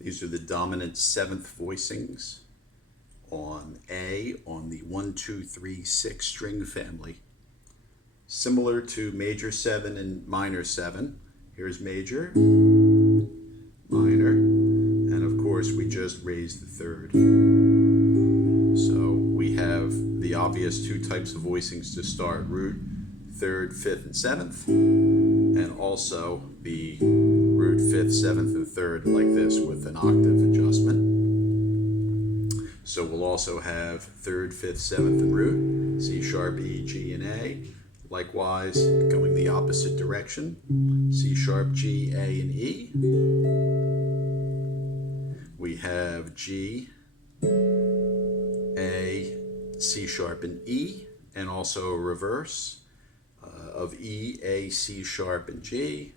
These are the dominant seventh voicings on A on the 1, 2, 3, 6 string family. Similar to major 7 and minor 7. Here's major, minor, and of course we just raised the third. So we have the obvious two types of voicings to start: root, third, fifth, and seventh, and also the root, fifth, seventh, and third like this with an octave adjustment. So we'll also have third, fifth, seventh, and root, C sharp, E, G, and A. Likewise, going the opposite direction, C sharp, G, A, and E. We have G, A, C sharp, and E, and also a reverse of E, A, C sharp, and G.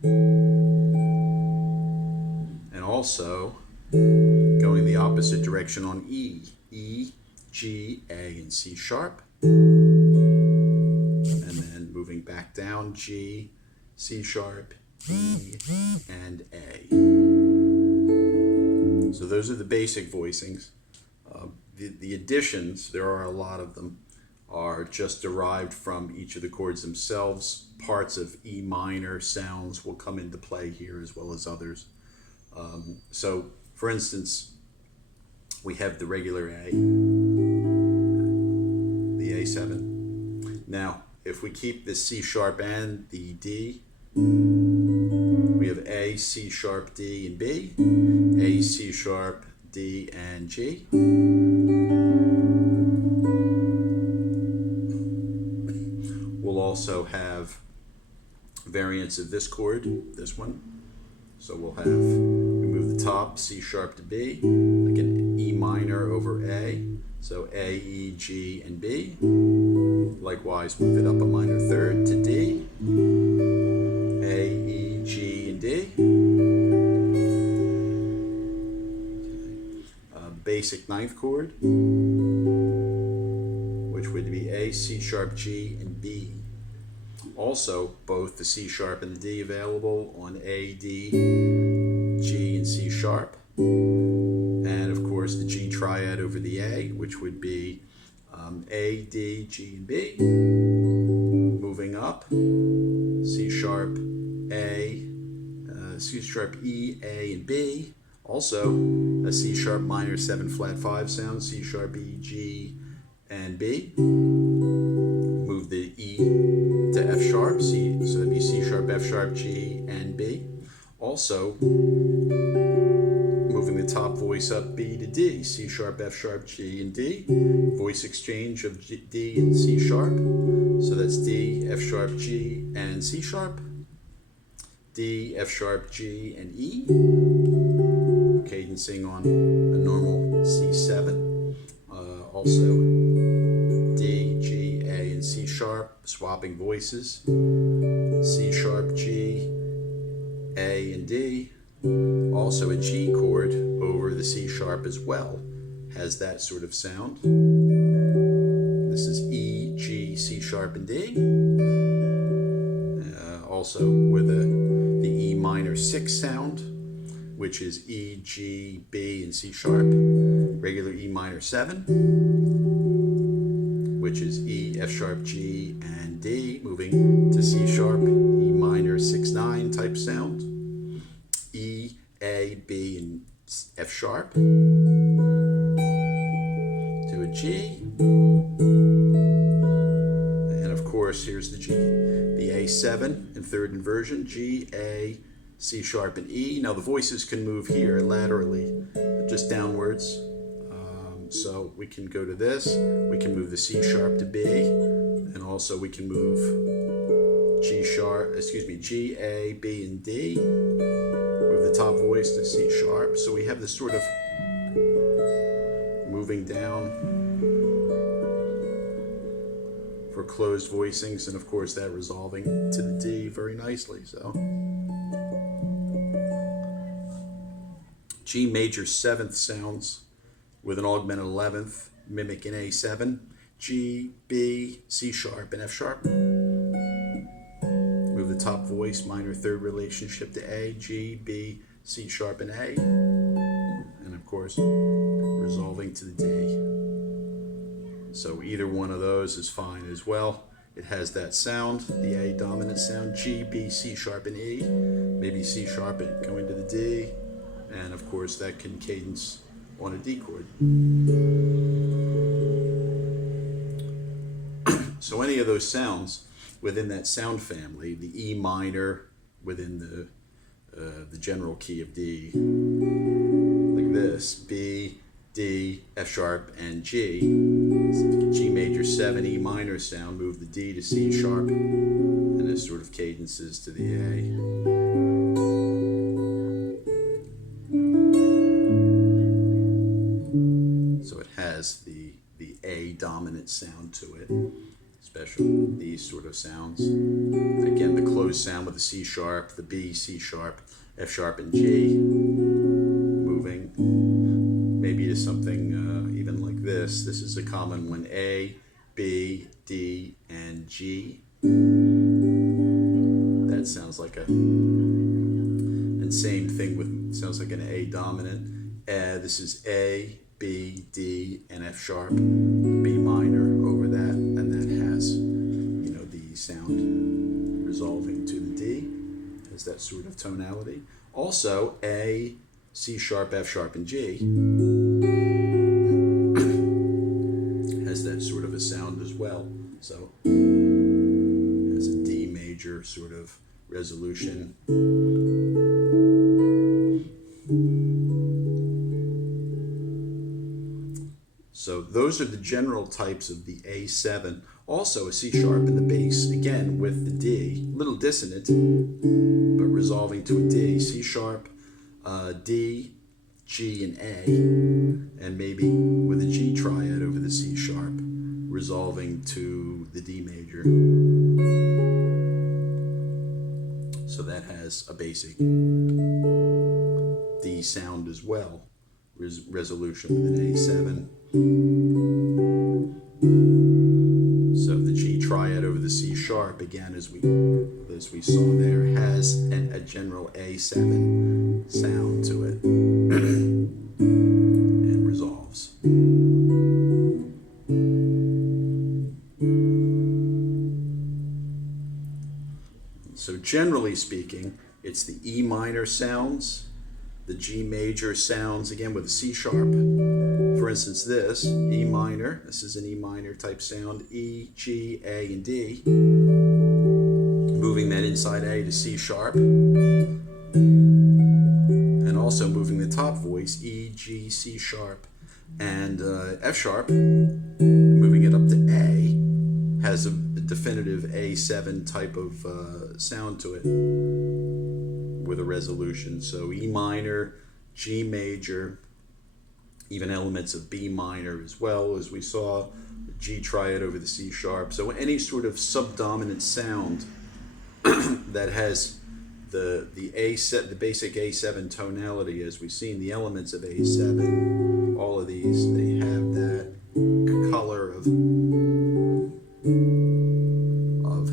And also going the opposite direction on E, E, G, A, and C sharp. And then moving back down, G, C sharp, E, and A. So those are the basic voicings. The additions, there are a lot of them, are just derived from each of the chords themselves. Parts of E minor sounds will come into play here as well as others. So, for instance, we have the regular A, the A7. Now, if we keep the C sharp and the D, we have A, C sharp, D, and B, A, C sharp, D, and G. We'll also have variants of this chord, this one. So we'll have, we move the top, C sharp to B, like an E minor over A. So A, E, G, and B. Likewise, move it up a minor third to D. A, E, G, and D. Basic ninth chord, which would be A, C sharp, G, and B. Also, both the C sharp and the D available on A, D, G, and C sharp. And of course the G triad over the A, which would be A, D, G, and B. Moving up, C sharp, A, C sharp, E, A, and B. Also a C sharp minor 7 flat 5 sound, C sharp, E, G, and B. Move the E to F sharp, C, so that'd be C sharp, F sharp, G, and B. Also, moving the top voice up B to D, C sharp, F sharp, G, and D. Voice exchange of G, D and C sharp. So that's D, F sharp, G, and C sharp. D, F sharp, G, and E. Cadencing on a normal C7. Also D, G, A, and C sharp, swapping voices. C sharp, G, A, and D. Also a G chord over the C sharp as well has that sort of sound. This is E, G, C sharp, and D. Also with the E minor 6 sound, which is E, G, B, and C sharp. Regular E minor 7, which is E, F sharp, G, and D. Moving to C sharp, E minor 6/9 type sound. E, A, B, and F sharp. To a G. And of course, here's the G. The A7 in third inversion, G, A, C sharp, and E. Now the voices can move here laterally, just downwards. So we can go to this, we can move the C sharp to B, and also we can move G, A, B, and D. Move the top voice to C sharp. So we have this sort of moving down for closed voicings, and of course that resolving to the D very nicely. So G major 7th sounds with an augmented 11th, mimic an A7, G, B, C sharp, and F sharp. Move the top voice, minor 3rd relationship to A, G, B, C sharp, and A. of course, resolving to the D. So either one of those is fine as well. It has that sound, the A dominant sound, G, B, C sharp, and E. Maybe C sharp and go into the D. And of course that can cadence on a D chord. So any of those sounds within that sound family, the E minor within the general key of D, like this, B, D, F sharp, and G. G major 7, E minor sound, move the D to C sharp, and this sort of cadences to the A. So it has the A dominant sound to it, especially these sort of sounds. Again, the closed sound with the C sharp, the B, C sharp, F sharp, and G, moving maybe to something even like this. This is a common one, A, B, D, and G. That sounds like a, and same thing with, sounds like an A dominant. This is A, B, D, and F sharp, B minor over that, and that has, you know, the sound resolving to the D, has that sort of tonality. Also, A, C sharp, F sharp, and G has that sort of a sound as well. So it has a D major sort of resolution. So those are the general types of the A7. Also a C sharp in the bass, again with the D, little dissonant, but resolving to a D. C sharp, D, G, and A, and maybe with a G triad over the C sharp, resolving to the D major. So that has a basic D sound as well, resolution with an A7. So the G triad over the C sharp, again, as we saw there, has a general A7 sound to it and resolves. So generally speaking, it's the E minor sounds, the G major sounds, again with the C sharp. For instance, this, E minor, this is an E minor type sound, E, G, A, and D. Moving that inside A to C sharp. And also moving the top voice, E, G, C sharp, and F sharp. Moving it up to A, has a definitive A7 type of sound to it with a resolution. So E minor, G major, even elements of B minor as well, as we saw, G triad over the C sharp. So any sort of subdominant sound that has the basic A7 tonality, as we've seen, the elements of A7, all of these, they have that color of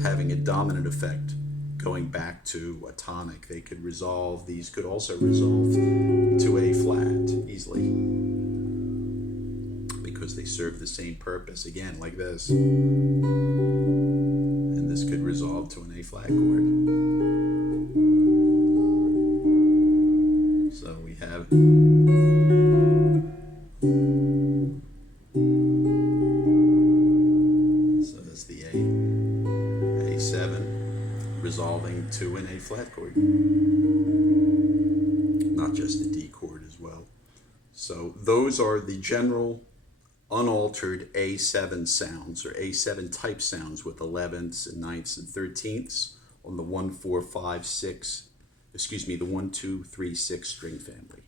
having a dominant effect going back to a tonic. They could resolve, these could also resolve to A flat easily because they serve the same purpose, again, like this. And this could resolve to an A flat chord. So we have the A7 resolving to an A flat chord, not just a D chord as well. So those are the general unaltered A7 sounds, or A7 type sounds, with 11ths and 9ths and 13ths on the 1, 4, 5, 6, the 1, 2, 3, 6 string family.